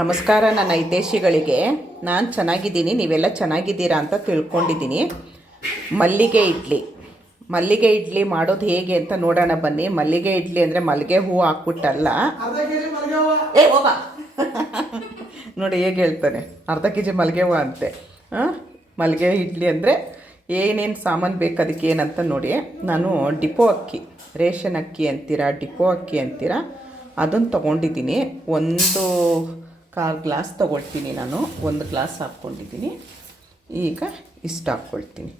ನಮಸ್ಕಾರ ನನ್ನ ಹಿತೇಶಿಗಳಿಗೆ ನಾನು ಚೆನ್ನಾಗಿದ್ದೀನಿ, ನೀವೆಲ್ಲ ಚೆನ್ನಾಗಿದ್ದೀರಾ ಅಂತ ತಿಳ್ಕೊಂಡಿದ್ದೀನಿ. ಮಲ್ಲಿಗೆ ಇಡ್ಲಿ. ಮಲ್ಲಿಗೆ ಇಡ್ಲಿ ಮಾಡೋದು ಹೇಗೆ ಅಂತ ನೋಡೋಣ ಬನ್ನಿ. ಮಲ್ಲಿಗೆ ಇಡ್ಲಿ ಅಂದರೆ ಮಲ್ಲಿಗೆ ಹೂವು ಹಾಕ್ಬಿಟ್ಟಲ್ಲ. ನೋಡಿ, ಹೇಗೆ ಹೇಳ್ತಾನೆ. ಅರ್ಧ ಕೆ ಜಿ ಮಲ್ಲಿಗೆ ಹೂವು ಅಂತೆ. ಮಲ್ಲಿಗೆ ಇಡ್ಲಿ ಅಂದರೆ ಏನೇನು ಸಾಮಾನು ಬೇಕು ಅದಕ್ಕೆ ಏನಂತ ನೋಡಿ. ನಾನು ಡಿಪೋ ಅಕ್ಕಿ, ರೇಷನ್ ಅಕ್ಕಿ ಅಂತೀರಾ, ಡಿಪೋ ಅಕ್ಕಿ ಅಂತೀರಾ ಅದನ್ನು ತೊಗೊಂಡಿದ್ದೀನಿ. ಒಂದು ಕಾಲು ಗ್ಲಾಸ್ ತೊಗೊಳ್ತೀನಿ ನಾನು. ಒಂದು ಗ್ಲಾಸ್ ಹಾಕ್ಕೊಂಡಿದ್ದೀನಿ. ಈಗ ಇಷ್ಟು ಹಾಕ್ಕೊಳ್ತೀನಿ.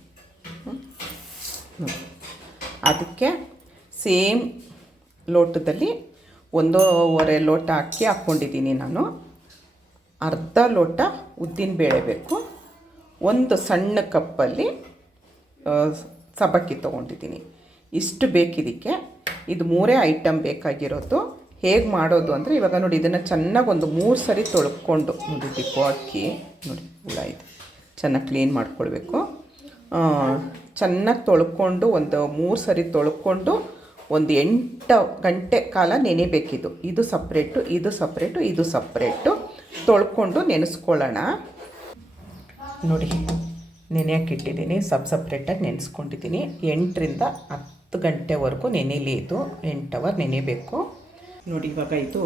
ಅದಕ್ಕೆ ಸೇಮ್ ಲೋಟದಲ್ಲಿ ಒಂದೂವರೆ ಲೋಟ ಅಕ್ಕಿ ಹಾಕ್ಕೊಂಡಿದ್ದೀನಿ ನಾನು. ಅರ್ಧ ಲೋಟ ಉದ್ದಿನ ಬೇಳೆ ಬೇಕು. ಒಂದು ಸಣ್ಣ ಕಪ್ಪಲ್ಲಿ ಸಬಕ್ಕಿ ತೊಗೊಂಡಿದ್ದೀನಿ. ಇಷ್ಟು ಬೇಕಿದ್ದಕ್ಕೆ ಇದು ಮೂರೇ ಐಟಮ್ ಬೇಕಾಗಿರೋದು. ಹೇಗೆ ಮಾಡೋದು ಅಂದರೆ ಇವಾಗ ನೋಡಿ ಇದನ್ನು ಚೆನ್ನಾಗಿ ಒಂದು ಮೂರು ಸರಿ ತೊಳ್ಕೊಂಡು ನೋಡಿ ಡಿಪ್ಪು ಅಕ್ಕಿ ನೋಡಿ ಹುಳ ಇದೆ. ಚೆನ್ನಾಗಿ ಕ್ಲೀನ್ ಮಾಡ್ಕೊಳ್ಬೇಕು. ಚೆನ್ನಾಗಿ ತೊಳ್ಕೊಂಡು ಒಂದು ಮೂರು ಸರಿ ತೊಳ್ಕೊಂಡು ಒಂದು ಎಂಟು ಗಂಟೆ ಕಾಲ ನೆನೆಬೇಕಿದು. ಇದು ಸಪ್ರೇಟು ಇದು ಸಪ್ರೇಟು ಇದು ಸಪ್ರೇಟು. ತೊಳ್ಕೊಂಡು ನೆನೆಸ್ಕೊಳ್ಳೋಣ. ನೋಡಿ ನೆನೆಯಕ್ಕೆ ಇಟ್ಟಿದ್ದೀನಿ. ಸಬ್ ಸಪ್ರೇಟಾಗಿ ನೆನೆಸ್ಕೊಂಡಿದ್ದೀನಿ. ಎಂಟರಿಂದ ಹತ್ತು ಗಂಟೆವರೆಗೂ ನೆನೆಲಿ ಇದು. ಎಂಟು ಅವರ್ ನೆನೆಬೇಕು. ನೋಡಿ, ಇವಾಗ ಇದು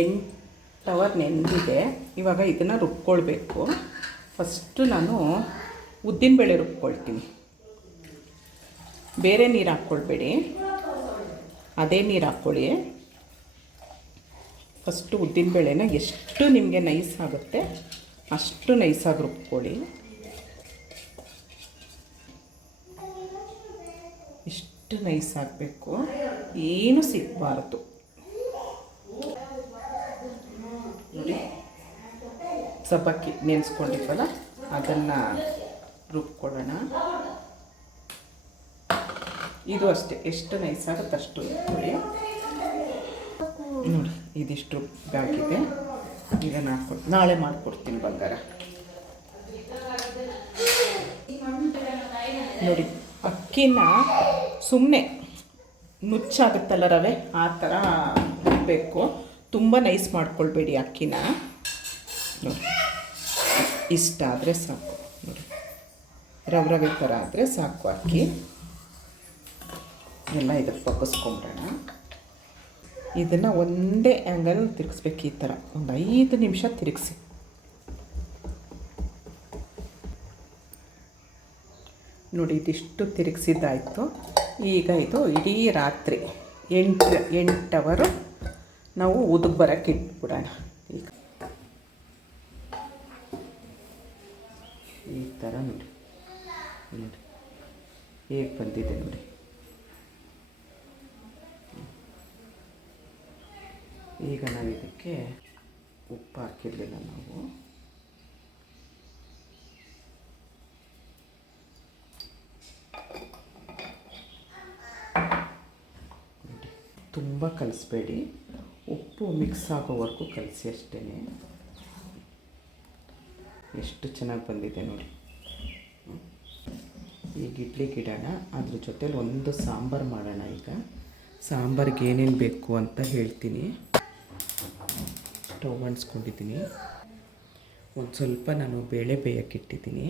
ಎಂಟು ಅವರ್ ನೆಂದಿದೆ ಇವಾಗ ಇದನ್ನು ರುಬ್ಕೊಳ್ಬೇಕು. ಫಸ್ಟು ನಾನು ಉದ್ದಿನಬೇಳೆ ರುಬ್ಕೊಳ್ತೀನಿ. ಬೇರೆ ನೀರು ಹಾಕ್ಕೊಳ್ಬೇಡಿ. ಅದೇ ನೀರು ಹಾಕ್ಕೊಳ್ಳಿ. ಫಸ್ಟು ಉದ್ದಿನಬೇಳೆನ ಎಷ್ಟು ನಿಮಗೆ ನೈಸ್ ಆಗುತ್ತೆ ಅಷ್ಟು ನೈಸಾಗಿ ರುಬ್ಕೊಳ್ಳಿ. ಇಷ್ಟು ನೈಸ್ ಆಗಬೇಕು. ಏನು ಸಿಗಬಾರ್ದು. ನೋಡಿ. ಸಬ್ಬಕ್ಕಿ ನೆನೆಸ್ಕೊಂಡಿದ್ವಲ್ಲ? ಅದನ್ನು ರುಬ್ಕೊಳ್ಳೋಣ. ಇದು ಅಷ್ಟೇ. ಎಷ್ಟು ನೈಸ್ ಆಗುತ್ತೆ ಅಷ್ಟು ರುಬ್ಕೊಳ್ಳಿ ನೋಡಿ, ಇದಿಷ್ಟು ಬ್ಯಾಗಿದೆ ಇದನ್ನು ಹಾಕ್ಕೊಡ್ತೀನಿ ನಾಳೆ ಮಾಡಿಕೊಡ್ತೀನಿ ಬಂಗಾರ. ನೋಡಿ, ಅಕ್ಕಿನ ಸುಮ್ಮನೆ ನುಚ್ಚಾಗುತ್ತಲ್ಲ ರವೆ? ಆ ಥರ ರುಬ್ಬಬೇಕು ತುಂಬ ನೈಸ್ ಮಾಡ್ಕೊಳ್ಬೇಡಿ ಅಕ್ಕಿನ. ನೋಡಿ. ಇಷ್ಟ ಆದರೆ ಸಾಕು. ನೋಡಿ. ರವೆ ರವೆ ಥರ ಆದರೆ ಸಾಕು ಅಕ್ಕಿ. ಎಲ್ಲ ಇದಕ್ಕೆ ಪಕ್ಕಿಸ್ಕೊಂಬಿಡೋಣ ಇದನ್ನು ಒಂದೇ ಆ್ಯಂಗಲ್ ತಿರುಗಿಸ್ಬೇಕು ಈ ಥರ ಒಂದು ಐದು ನಿಮಿಷ ತಿರುಗಿಸಿ. ನೋಡಿ, ಇದಿಷ್ಟು ತಿರುಗಿಸಿದ್ದಾಯಿತು. ಈಗ ಇದು ಇಡೀ ರಾತ್ರಿ ಎಂಟು ಎಂಟು ಅವರು ನಾವು ಉದುಗ್ ಬರೋಕ್ಕೆ ಇಟ್ಬಿಡೋಣ. ಈಗ ಈ ಥರ ನೋಡಿ. ನೋಡಿ ಹೇಗೆ ಬಂದಿದೆ ನೋಡಿ. ಈಗ ನಾವು ಇದಕ್ಕೆ ಉಪ್ಪು ಹಾಕಿರಲಿಲ್ಲ ನಾವು. ತುಂಬ ಕಲಿಸ್ಬೇಡಿ. ಉಪ್ಪು ಮಿಕ್ಸ್ ಆಗೋವರೆಗೂ ಕಲಸಿ ಅಷ್ಟೇ ಎಷ್ಟು ಚೆನ್ನಾಗಿ ಬಂದಿದೆ ನೋಡಿ. ಈಗ ಇಡ್ಲಿಗೆ ಇಡೋಣ. ಅದ್ರ ಜೊತೇಲಿ ಒಂದು ಸಾಂಬಾರು ಮಾಡೋಣ ಈಗ. ಸಾಂಬಾರಿಗೆ ಏನೇನು ಬೇಕು ಅಂತ ಹೇಳ್ತೀನಿ. ಸ್ಟವ್ ಅಂಟಿಸ್ಕೊಂಡಿದ್ದೀನಿ. ಒಂದು ಸ್ವಲ್ಪ ನಾನು ಬೇಳೆ ಬೇಯಕ್ಕಿಟ್ಟಿದ್ದೀನಿ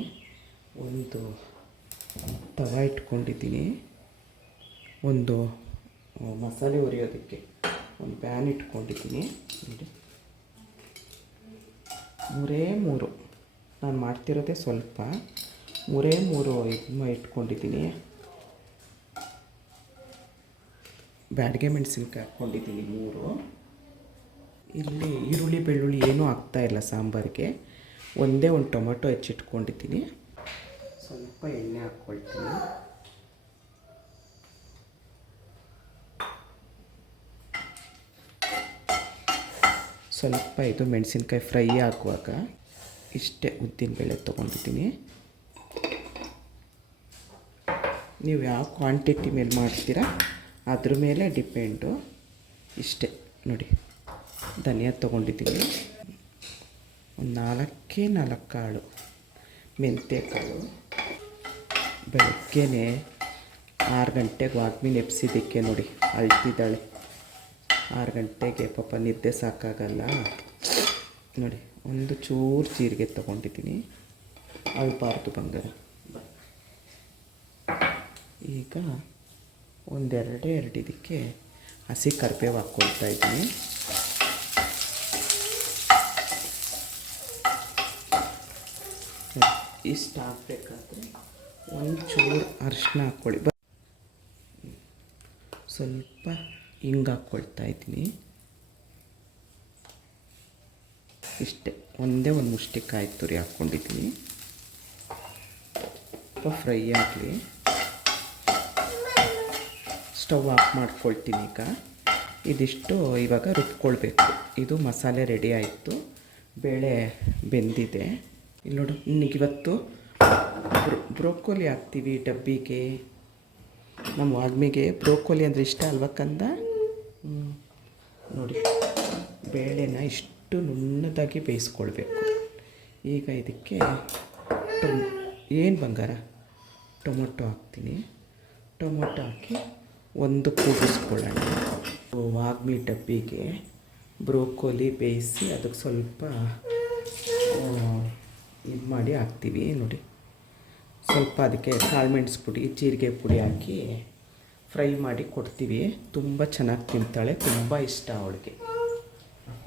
ಒಂದು ತವ ಇಟ್ಕೊಂಡಿದ್ದೀನಿ. ಒಂದು ಮಸಾಲೆ ಹುರಿಯೋದಕ್ಕೆ ಒಂದು ಪ್ಯಾನ್ ಇಟ್ಕೊಂಡಿದ್ದೀನಿ. ನೋಡಿ. ಮೂರೇ ಮೂರು. ನಾನು ಮಾಡ್ತಿರೋದೇ ಸ್ವಲ್ಪ. ಮೂರೇ ಮೂರು ಇದು ಇಟ್ಕೊಂಡಿದ್ದೀನಿ. ಬ್ಯಾಡಿಗೆ ಮೆಣಸಿನ್ಕಾಯಿ ಹಾಕ್ಕೊಂಡಿದ್ದೀನಿ ಮೂರು. ಇಲ್ಲಿ ಈರುಳ್ಳಿ ಬೆಳ್ಳುಳ್ಳಿ ಏನೂ ಇಲ್ಲ ಸಾಂಬಾರಿಗೆ. ಒಂದೇ ಒಂದು ಟೊಮೆಟೊ ಹೆಚ್ಚಿಟ್ಕೊಂಡಿದ್ದೀನಿ. ಸ್ವಲ್ಪ ಎಣ್ಣೆ ಹಾಕ್ಕೊಳ್ತೀನಿ. ಸ್ವಲ್ಪ ಇದು ಮೆಣಸಿನ್ಕಾಯಿ ಫ್ರೈ ಹಾಕುವಾಗ ಇಷ್ಟೇ ಉದ್ದಿನಬೇಳೆ ತೊಗೊಂಡಿದ್ದೀನಿ. ನೀವು ಯಾವ ಕ್ವಾಂಟಿಟಿ ಮೇಲೆ ಮಾಡ್ತೀರಾ ಅದ್ರ ಮೇಲೆ ಡಿಪೆಂಡು. ಇಷ್ಟೇ ನೋಡಿ, ಧನಿಯಾ ತೊಗೊಂಡಿದ್ದೀನಿ. ಒಂದು ನಾಲ್ಕೇ ನಾಲ್ಕು ಕಾಳು ಮೆಂತ್ಯ ಕಾಳು ಬೆಳಗ್ಗೆನೆ ಆರು ಗಂಟೆಗೆ ವಾಗ್ಮಿ ನೆಪ್ಸಿದ್ದಕ್ಕೆ ನೋಡಿ, ಅಳ್ತಿದ್ದಾಳೆ. ಆರು ಗಂಟೆಗೆ ಪಾಪ ನಿದ್ದೆ ಸಾಕಾಗಲ್ಲ. ನೋಡಿ, ಒಂದು ಚೂರು ಜೀರಿಗೆ ತೊಗೊಂಡಿದ್ದೀನಿ. ಅಳ್ಬಾರ್ದು ಬಂಗಾರ. ಈಗ ಒಂದೆರಡೇ ಎರಡು ಇದಕ್ಕೆ ಹಸಿ ಕರಿಬೇವು ಹಾಕ್ಕೊಳ್ತಾ ಇದ್ದೀನಿ. ಇಷ್ಟು ಹಾಕ್ಬೇಕಾದ್ರೆ ಒಂದು ಚೂರು ಅರಿಶಿನ ಹಾಕ್ಕೊಳ್ಳಿ ಸ್ವಲ್ಪ ಹಿಂಗೆ ಹಾಕ್ಕೊಳ್ತಾ ಇದ್ದೀನಿ. ಇಷ್ಟೇ, ಒಂದೇ ಒಂದು ಮುಷ್ಟಿ ಕಾಯಿ ತುರಿ ಹಾಕ್ಕೊಂಡಿದ್ದೀನಿ. ಸ್ವಲ್ಪ ಫ್ರೈ ಆಗಲಿ. ಸ್ಟವ್ ಆಫ್ ಮಾಡ್ಕೊಳ್ತೀನಿ ಈಗ. ಇದಿಷ್ಟು ಇವಾಗ ರುಬ್ಕೊಳ್ಬೇಕು. ಇದು ಮಸಾಲೆ ರೆಡಿ ಆಯಿತು. ಬೇಳೆ ಬೆಂದಿದೆ. ಇಲ್ಲಿ ನೋಡು ನಿನಗೆ ಇವತ್ತು ಬ್ರೋ, ಬ್ರೋಕೋಲಿ ಹಾಕ್ತೀವಿ ಡಬ್ಬಿಗೆ. ನಮ್ಮ ವಾಗ್ಮಿಗೆ ಬ್ರೋಕೋಲಿ ಅಂದರೆ ಇಷ್ಟ ಅಲ್ವಾ ಕಂದ? ಹ್ಮ್. ನೋಡಿ, ಬೇಳೆನ ಇಷ್ಟು ನುಣ್ಣದಾಗಿ ಬೇಯಿಸ್ಕೊಳ್ಬೇಕು. ಈಗ ಇದಕ್ಕೆ ಟೊಮ್, ಏನು ಬಂಗಾರ? ಟೊಮೊಟೊ ಹಾಕ್ತೀನಿ. ಟೊಮೊಟೊ ಹಾಕಿ ಒಂದು ಕೂಡಿಸ್ಕೊಳ್ಳೋಣ ವಾಗ್ಮಿ ಡಬ್ಬಿಗೆ ಬ್ರೋಕೋಲಿ ಬೇಯಿಸಿ ಅದಕ್ಕೆ ಸ್ವಲ್ಪ ಇದು ಮಾಡಿ ಹಾಕ್ತೀವಿ. ನೋಡಿ, ಸ್ವಲ್ಪ ಅದಕ್ಕೆ ಕಾಳುಮೆಣಸು ಪುಡಿ, ಜೀರಿಗೆ ಪುಡಿ ಹಾಕಿ ಫ್ರೈ ಮಾಡಿ ಕೊಡ್ತೀವಿ. ತುಂಬ ಚೆನ್ನಾಗಿ ತಿಂತಾಳೆ. ತುಂಬ ಇಷ್ಟ ಅವಳಿಗೆ.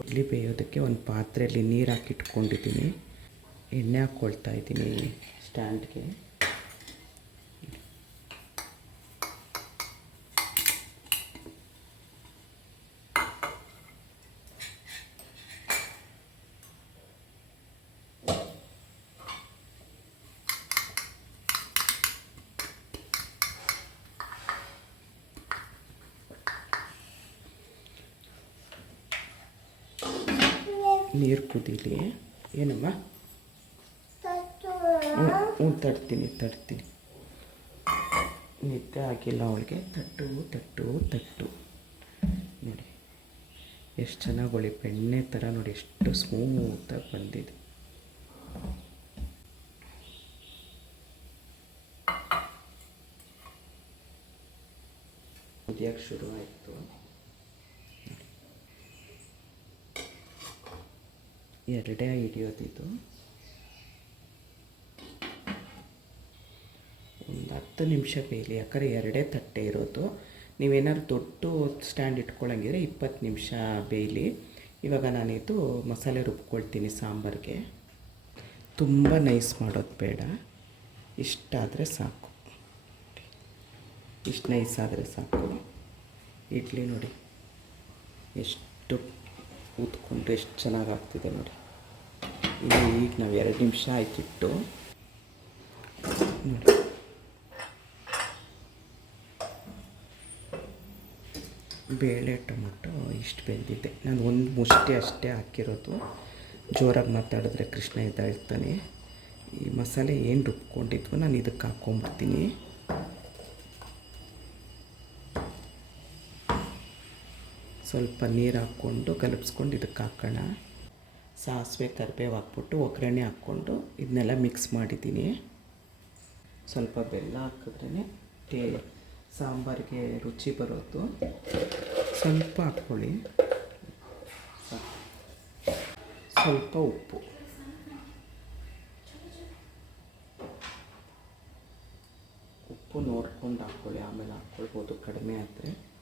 ಇಡ್ಲಿ ಬೇಯೋದಕ್ಕೆ ಒಂದು ಪಾತ್ರೆಯಲ್ಲಿ ನೀರು ಹಾಕಿಟ್ಕೊಂಡಿದ್ದೀನಿ. ಎಣ್ಣೆ ಹಾಕ್ಕೊಳ್ತಾ ಇದ್ದೀನಿ ಸ್ಟ್ಯಾಂಡ್ಗೆ. ನೀರು ಕುದೀಲಿ ಏನಮ್ಮ ಹ್ಞೂ ತಟ್ತೀನಿ ತಟ್ತೀನಿ. ನಿದ್ದೆ ಆಗಿಲ್ಲ ಅವಳಿಗೆ. ತಟ್ಟು ತಟ್ಟು ತಟ್ಟು. ನೋಡಿ ಎಷ್ಟು ಚೆನ್ನಾಗಿ ಒಳಿ ಬೆಣ್ಣೆ ಥರ ನೋಡಿ ಎಷ್ಟು ಸ್ಮೂತಾಗಿ ಬಂದಿದೆ. ಕುದಿಯೋಕ್ಕೆ ಶುರು ಆಯಿತು ಎರಡೇ ಹಿಡಿಯೋದಿದು. ಒಂದು ಹತ್ತು ನಿಮಿಷ ಬೇಯಲಿ ಯಾಕಂದರೆ ಎರಡೇ ತಟ್ಟೆ ಇರೋದು. ನೀವೇನಾದ್ರು ದೊಡ್ಡ ಸ್ಟ್ಯಾಂಡ್ ಇಟ್ಕೊಳ್ಳಂಗಿದ್ರೆ ಇಪ್ಪತ್ತು ನಿಮಿಷ ಬೇಯಲಿ ಇವಾಗ ನಾನಿದು ಮಸಾಲೆ ರುಬ್ಕೊಳ್ತೀನಿ ಸಾಂಬಾರಿಗೆ. ತುಂಬ ನೈಸ್ ಮಾಡೋದು ಬೇಡ. ಇಷ್ಟಾದರೆ ಸಾಕು. ಇಷ್ಟು ನೈಸ್ ಆದರೆ ಸಾಕು. ಇಡ್ಲಿ ನೋಡಿ. ಎಷ್ಟು ಊದ್ಕೊಂಡು ಎಷ್ಟು ಚೆನ್ನಾಗಿ ಆಗ್ತಿದೆ ನೋಡಿ. ಇಲ್ಲಿ ಈಗ ನಾವು ಎರಡು ನಿಮಿಷ ಆಯ್ತಿಟ್ಟು ನೋಡಿ. ಬೇಳೆ ಟೊಮೊಟೊ ಇಷ್ಟು ಬೆಂದಿದೆ. ನಾನು ಒಂದು ಮುಷ್ಟಿ ಅಷ್ಟೇ ಹಾಕಿರೋದು. ಜೋರಾಗಿ ಮಾತಾಡಿದ್ರೆ ಕೃಷ್ಣ ಎದ್ದಾಳ್ತಾನೆ. ಈ ಮಸಾಲೆ ಏನು ರುಬ್ಕೊಂಡಿದ್ವೋ ನಾನು ಇದಕ್ಕೆ ಹಾಕ್ಕೊಂಬಿಡ್ತೀನಿ ಸ್ವಲ್ಪ ನೀರು ಹಾಕ್ಕೊಂಡು ಕಲಪಿಸ್ಕೊಂಡು ಇದಕ್ಕೆ ಹಾಕೋಣ. ಸಾಸಿವೆ, ಕರಿಬೇವು ಹಾಕ್ಬಿಟ್ಟು ಒಗ್ಗರಣೆ ಹಾಕ್ಕೊಂಡು ಇದನ್ನೆಲ್ಲ ಮಿಕ್ಸ್ ಮಾಡಿದ್ದೀನಿ. ಸ್ವಲ್ಪ ಬೆಲ್ಲ ಹಾಕಿದ್ರೇ ಟೇ, ಸಾಂಬಾರಿಗೆ ರುಚಿ ಬರೋದು. ಸ್ವಲ್ಪ ಹಾಕ್ಕೊಳ್ಳಿ. ಸ್ವಲ್ಪ ಉಪ್ಪು. ಉಪ್ಪು ನೋಡ್ಕೊಂಡು ಹಾಕ್ಕೊಳ್ಳಿ, ಆಮೇಲೆ ಹಾಕ್ಕೊಳ್ಬೋದು, ಕಡಿಮೆ ಆದರೆ.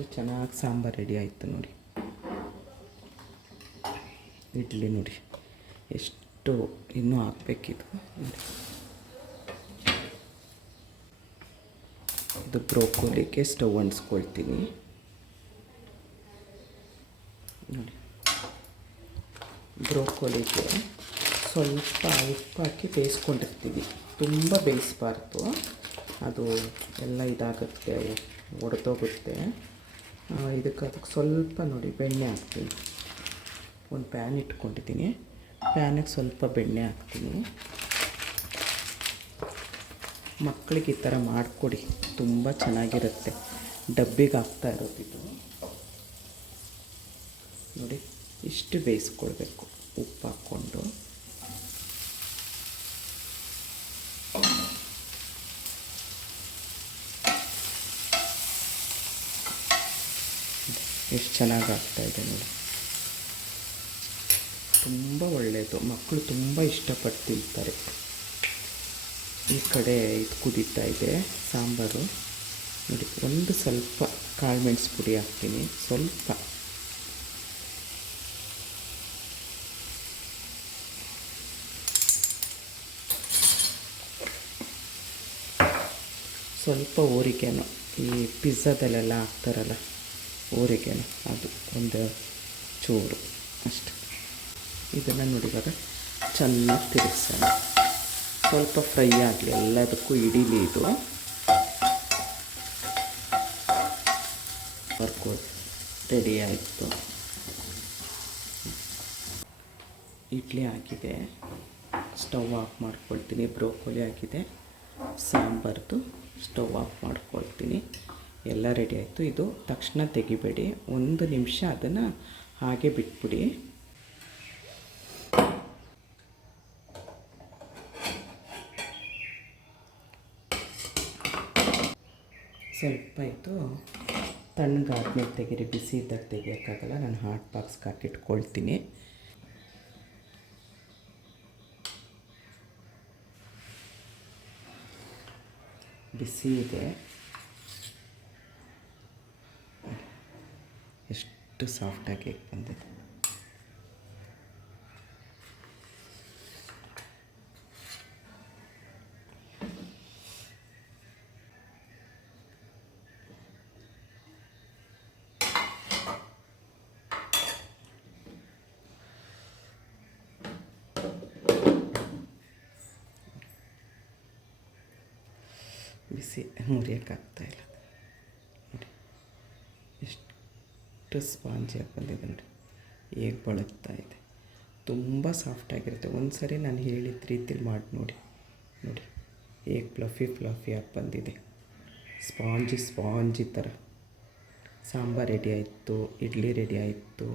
ಎಷ್ಟು ಚೆನ್ನಾಗಿ ಸಾಂಬಾರು ರೆಡಿ ಆಯಿತು ನೋಡಿ. ಇಡ್ಲಿ ನೋಡಿ. ಎಷ್ಟು ಇನ್ನೂ ಹಾಕ್ಬೇಕಿದು. ನೋಡಿ ಇದು ಬ್ರೋಕೋಲಿಗೆ ಸ್ಟವ್ ಅಂಟಿಸ್ಕೊಳ್ತೀನಿ. ನೋಡಿ. ಬ್ರೋಕೋಲಿಗೆ ಸ್ವಲ್ಪ ಉಪ್ಪು ಹಾಕಿ ಬೇಯಿಸ್ಕೊಂಡಿರ್ತೀವಿ ತುಂಬ ಬೇಯಿಸ್ಬಾರ್ದು. ಅದು ಎಲ್ಲ ಇದಾಗುತ್ತೆ, ಒಡೆದೋಗುತ್ತೆ. ಇದಕ್ಕೆ ಅದಕ್ಕೆ ಸ್ವಲ್ಪ ನೋಡಿ ಬೆಣ್ಣೆ ಹಾಕ್ತೀನಿ. ಒಂದು ಪ್ಯಾನ್ ಇಟ್ಕೊಂಡಿದ್ದೀನಿ. ಪ್ಯಾನಿಗೆ ಸ್ವಲ್ಪ ಬೆಣ್ಣೆ ಹಾಕ್ತೀನಿ. ಮಕ್ಕಳಿಗೆ ಈ ಥರ ಮಾಡಿಕೊಡಿ. ತುಂಬ ಚೆನ್ನಾಗಿರುತ್ತೆ. ಡಬ್ಬಿಗೆ ಹಾಕ್ತಾ ಇರೋದಿದು ನೋಡಿ, ಇಷ್ಟು ಬೇಯಿಸ್ಕೊಳ್ಬೇಕು. ಉಪ್ಪು ಹಾಕ್ಕೊಂಡು. ಎಷ್ಟು ಚೆನ್ನಾಗಿ ಇದೆ ನೋಡಿ. ತುಂಬ ಒಳ್ಳೆಯದು ಮಕ್ಕಳು ತುಂಬ ಇಷ್ಟಪಟ್ಟು ತಿಂತಾರೆ. ಈ ಕಡೆ ಇದು ಕುದೀತಾ ಇದೆ, ಸಾಂಬಾರು. ನೋಡಿ, ಒಂದು ಸ್ವಲ್ಪ ಕಾಳು ಮೆಣಸು ಪುಡಿ ಹಾಕ್ತೀನಿ. ಸ್ವಲ್ಪ. ಸ್ವಲ್ಪ ಓರಿಕೆನೋ ಈ ಪಿಜ್ಜಾದಲ್ಲೆಲ್ಲ ಹಾಕ್ತಾರಲ್ಲ. ಊರಿಗೆನು ಅದು ಒಂದು ಚೂರು ಅಷ್ಟು. ಇದನ್ನು ನೋಡಿ ಇವಾಗ ಚೆನ್ನಾಗಿ ತಿರುಗಿಸೋಣ. ಸ್ವಲ್ಪ ಫ್ರೈ ಆಗಲಿ, ಎಲ್ಲದಕ್ಕೂ ಇಡೀಲಿ ಇದು ರೆಡಿ ಆಯಿತು. ಇಡ್ಲಿ ಹಾಕಿದೆ ಸ್ಟವ್ ಆಫ್ ಮಾಡ್ಕೊಳ್ತೀನಿ, ಬ್ರೋಕೋಲಿ ಹಾಕಿದೆ ಸಾಂಬಾರ್ದು ಸ್ಟವ್ ಆಫ್ ಮಾಡ್ಕೊಳ್ತೀನಿ. ಎಲ್ಲ ರೆಡಿ ಆಯಿತು. ಇದು ತಕ್ಷಣ ತೆಗಿಬೇಡಿ. ಒಂದು ನಿಮಿಷ ಅದನ್ನು ಹಾಗೆ ಬಿಟ್ಬಿಡಿ. ಸ್ವಲ್ಪ ಇದು ತಣ್ಣಗಾದ್ಮೇಲೆ ತೆಗೀರಿ. ಬಿಸಿ ಇದ್ದಾಗ ತೆಗಿಯೋಕ್ಕಾಗಲ್ಲ. ನಾನು ಹಾಟ್ ಬಾಕ್ಸ್ಗೆ ಹಾಕಿಟ್ಕೊಳ್ತೀನಿ ಬಿಸಿ ಇದೆ. ಎಷ್ಟು ಸಾಫ್ಟಾಗಿ ಬಂದಿದೆ ಬಿಸಿ ಮುರಿಯೋಕ್ಕಾಗ್ತಾಯಿಲ್ಲ ನೋಡಿ ಎಷ್ಟು ಸ್ಪಾಂಜಿಯಾಗಿ ಬಂದಿದೆ ನೋಡಿ ಹೇಗೆ ಬಳಗ್ತಾ ಇದೆ. ತುಂಬ ಸಾಫ್ಟಾಗಿರುತ್ತೆ ಒಂದು ಸರಿ ನಾನು ಹೇಳಿದ ರೀತಿಲಿ ಮಾಡಿ ನೋಡಿ. ನೋಡಿ. ಹೇಗೆ ಫ್ಲಫಿ ಆಗಿ ಬಂದಿದೆ. ಸ್ಪಾಂಜಿ ಸ್ಪಾಂಜಿ ಥರ ಸಾಂಬಾರು ರೆಡಿ ಆಯಿತು, ಇಡ್ಲಿ ರೆಡಿ ಆಯಿತು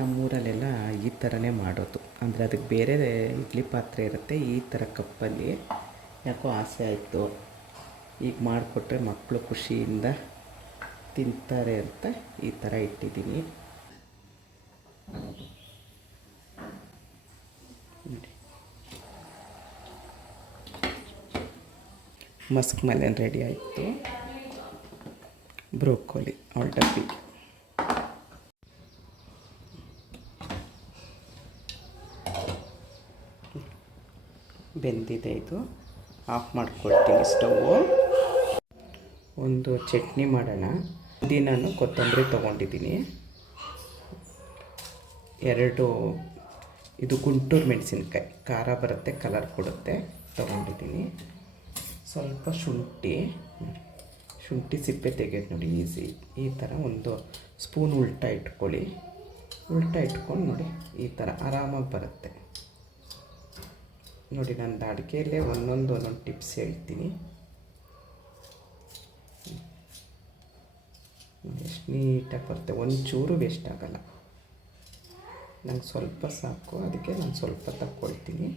ನಮ್ಮೂರಲ್ಲೆಲ್ಲ ಈ ಥರನೇ ಮಾಡೋದು. ಅಂದರೆ ಅದಕ್ಕೆ ಬೇರೆ ಇಡ್ಲಿ ಪಾತ್ರೆ ಇರುತ್ತೆ, ಈ ಥರ ಕಪ್ಪಲ್ಲಿ. ಯಾಕೋ ಆಸೆ ಆಯಿತು. ಈಗ ಮಾಡಿಕೊಟ್ರೆ ಮಕ್ಕಳು ಖುಷಿಯಿಂದ ತಿಂತಾರೆ ಅಂತ ಈ ಥರ ಇಟ್ಟಿದ್ದೀನಿ. ಮಸ್ಕ್ ಮೇಲೆ ರೆಡಿ ಆಯಿತು. ಬ್ರೋಕೋಲಿ ಅವಳ ಡಬ್ಬಿ ಬೆಂದಿದೆ ಇದು. ಆಫ್ ಮಾಡ್ಕೊಳ್ತೀನಿ ಸ್ಟವ್. ಒಂದು ಚಟ್ನಿ ಮಾಡೋಣ. ಪುದೀನನು ಕೊತ್ತಂಬರಿ ತೊಗೊಂಡಿದ್ದೀನಿ. ಎರಡು ಇದು ಗುಂಟೂರು ಮೆಣಸಿನ್ಕಾಯಿ. ಖಾರ ಬರುತ್ತೆ ಕಲರ್ ಕೊಡುತ್ತೆ, ತೊಗೊಂಡಿದ್ದೀನಿ. ಸ್ವಲ್ಪ ಶುಂಠಿ. ಶುಂಠಿ ಸಿಪ್ಪೆ ತೆಗೆಯೋದು ನೋಡಿ, ಈಸಿ. ಈ ಥರ ಒಂದು ಸ್ಪೂನ್ ಉಲ್ಟಾ ಇಟ್ಕೊಳ್ಳಿ. ಉಲ್ಟಾ ಇಟ್ಕೊಂಡು ನೋಡಿ, ಈ ಥರ ಆರಾಮಾಗಿ ಬರುತ್ತೆ. ನೋಡಿ ನಾನು ಅಡುಗೆಯಲ್ಲೇ ಒಂದೊಂದು ಒಂದೊಂದು ಟಿಪ್ಸ್ ಹೇಳ್ತೀನಿ ಎಷ್ಟು ನೀಟಾಗಿ ಬರುತ್ತೆ. ಒಂಚೂರು ವೇಸ್ಟ್ ಆಗಲ್ಲ. ನಂಗೆ ಸ್ವಲ್ಪ ಸಾಕು. ಅದಕ್ಕೆ ನಾನು ಸ್ವಲ್ಪ ತಕ್ಕೊಳ್ತೀನಿ.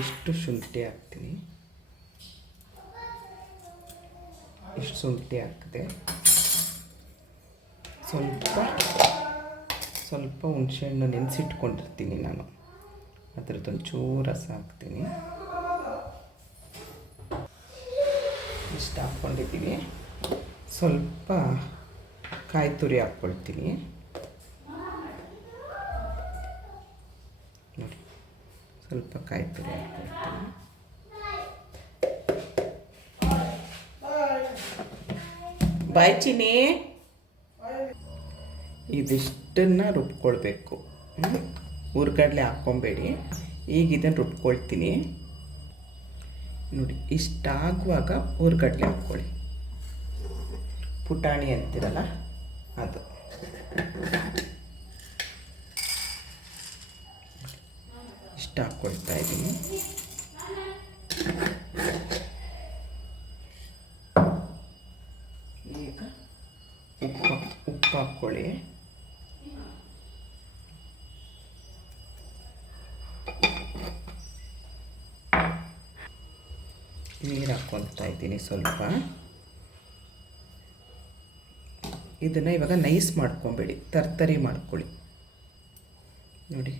ಇಷ್ಟು ಶುಂಠಿ ಹಾಕ್ತೀನಿ. ಇಷ್ಟು ಶುಂಠಿ ಹಾಕಿದೆ. ಸ್ವಲ್ಪ ಸ್ವಲ್ಪ ಹುಣಸೆಹಣ್ಣು ನೆನೆಸಿಟ್ಕೊಂಡಿರ್ತೀನಿ ನಾನು. ಅದ್ರದ್ದೊಂದು ಚೂರು ರಸ ಹಾಕ್ತೀನಿ ಇಷ್ಟು ಹಾಕ್ಕೊಂಡಿದ್ದೀನಿ ಸ್ವಲ್ಪ ಕಾಯಿ ತುರಿ ಹಾಕ್ಕೊಳ್ತೀನಿ. ನೋಡಿ, ಸ್ವಲ್ಪ ಕಾಯಿ ತುರಿ ಹಾಕ್ಕೊಳ್ತೀನಿ. ಬಾಯ್ ಇದಿಷ್ಟನ್ನು ರುಬ್ಕೊಳ್ಬೇಕು. ಹುರ್ಗಡ್ಲೆ ಹಾಕ್ಕೊಬೇಡಿ. ಈಗ ಇದನ್ನು ರುಬ್ಕೊಳ್ತೀನಿ. ನೋಡಿ, ಇಷ್ಟಾಗುವಾಗ ಹುರ್ಗಡ್ಲೆ ಹಾಕ್ಕೊಳ್ಳಿ. ಪುಟಾಣಿ ಅಂತಿರಲ್ಲ, ಅದು. ಇಷ್ಟ ಹಾಕ್ಕೊಳ್ತಾ ಇದ್ದೀನಿ. ಈಗ ಉಪ್ಪು ಉಪ್ಪು ಹಾಕ್ಕೊಳ್ಳಿ ನೀರು ಹಾಕ್ಕೊಳ್ತಾ ಇದ್ದೀನಿ ಸ್ವಲ್ಪ. ಇದನ್ನು ಇವಾಗ ನೈಸ್ ಮಾಡ್ಕೊಬೇಡಿ, ತರ್ತರಿ ಮಾಡ್ಕೊಳ್ಳಿ. ನೋಡಿ,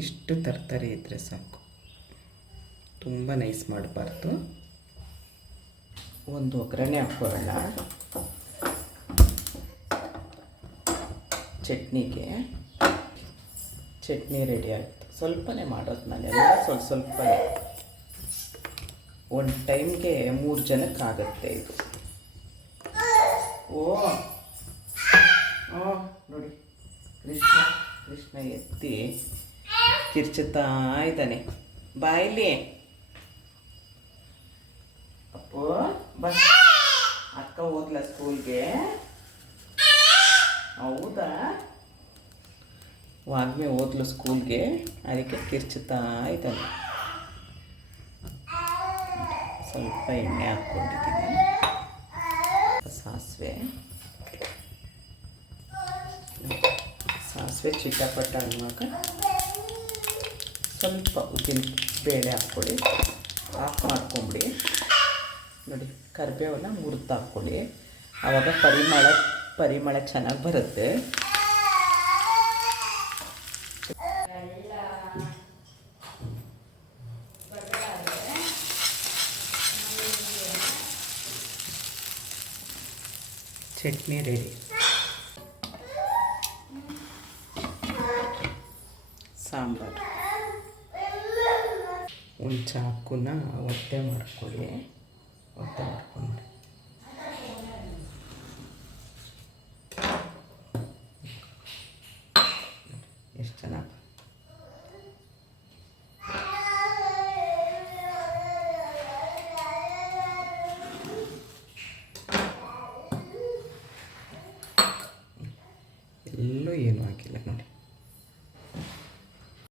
ಇಷ್ಟು ತರ್ತರಿ ಇದ್ದರೆ ಸಾಕು. ತುಂಬ ನೈಸ್ ಮಾಡಬಾರ್ದು. ಒಂದು ಒಗ್ಗರಣೆ ಹಾಕ್ಕೊಳ್ಳೋಣ ಚಟ್ನಿಗೆ ಚಟ್ನಿ ರೆಡಿ ಆಯಿತು. ಸ್ವಲ್ಪನೇ ಮಾಡೋದು ನಾನೆಲ್ಲ ಸ್ವಲ್ಪ ಸ್ವಲ್ಪನೇ. ಒಂದು ಟೈಮ್ಗೆ ಮೂರು ಜನಕ್ಕೆ ಆಗುತ್ತೆ ಇದು. ಓ ನೋಡಿ. ಕೃಷ್ಣ ಕೃಷ್ಣ ಎತ್ತಿ ಕಿರ್ಚುತ್ತಾ ಇದ್ದಾನೆ. ಬಾಯಿಲಿ ಅಪ್ಪೋ ಬಸ್ ಅಕ್ಕ ಹೋಗ್ಲ ಸ್ಕೂಲ್ಗೆ. ಹೌದಾ? ವಾಗ್ಮೆ ಓದ್ಲು ಸ್ಕೂಲ್ಗೆ, ಅದಕ್ಕೆ ಕಿರ್ಚುತ್ತಾ ಇದ್ದಾನೆ. ಸ್ವಲ್ಪ ಎಣ್ಣೆ ಹಾಕ್ಕೊಂಡಿದ್ದೀನಿ. ಸಾಸಿವೆ. ಸಾಸಿವೆ ಚಿಟಪಟ ಅನ್ನುವಾಗ ಸ್ವಲ್ಪ ಉದ್ದಿನ ಬೇಳೆ ಹಾಕ್ಕೊಳ್ಳಿ. ಆಫ್ ಮಾಡ್ಕೊಂಬಿಡಿ. ನೋಡಿ, ಕರಿಬೇವನ್ನ ಮುರಿದು ಹಾಕ್ಕೊಳ್ಳಿ. ಆವಾಗ ಪರಿಮಳ ಪರಿಮಳ ಚೆನ್ನಾಗಿ ಬರುತ್ತೆ. ಚಟ್ನಿ ರೆಡಿ ಸಾಂಬಾರು ಒಂದು ಚಾಕುನ ಒತ್ತೆ ಮಾಡ್ಕೊಳ್ಳಿ ಒತ್ತೆ ಮಾಡ್ಕೊಂಡು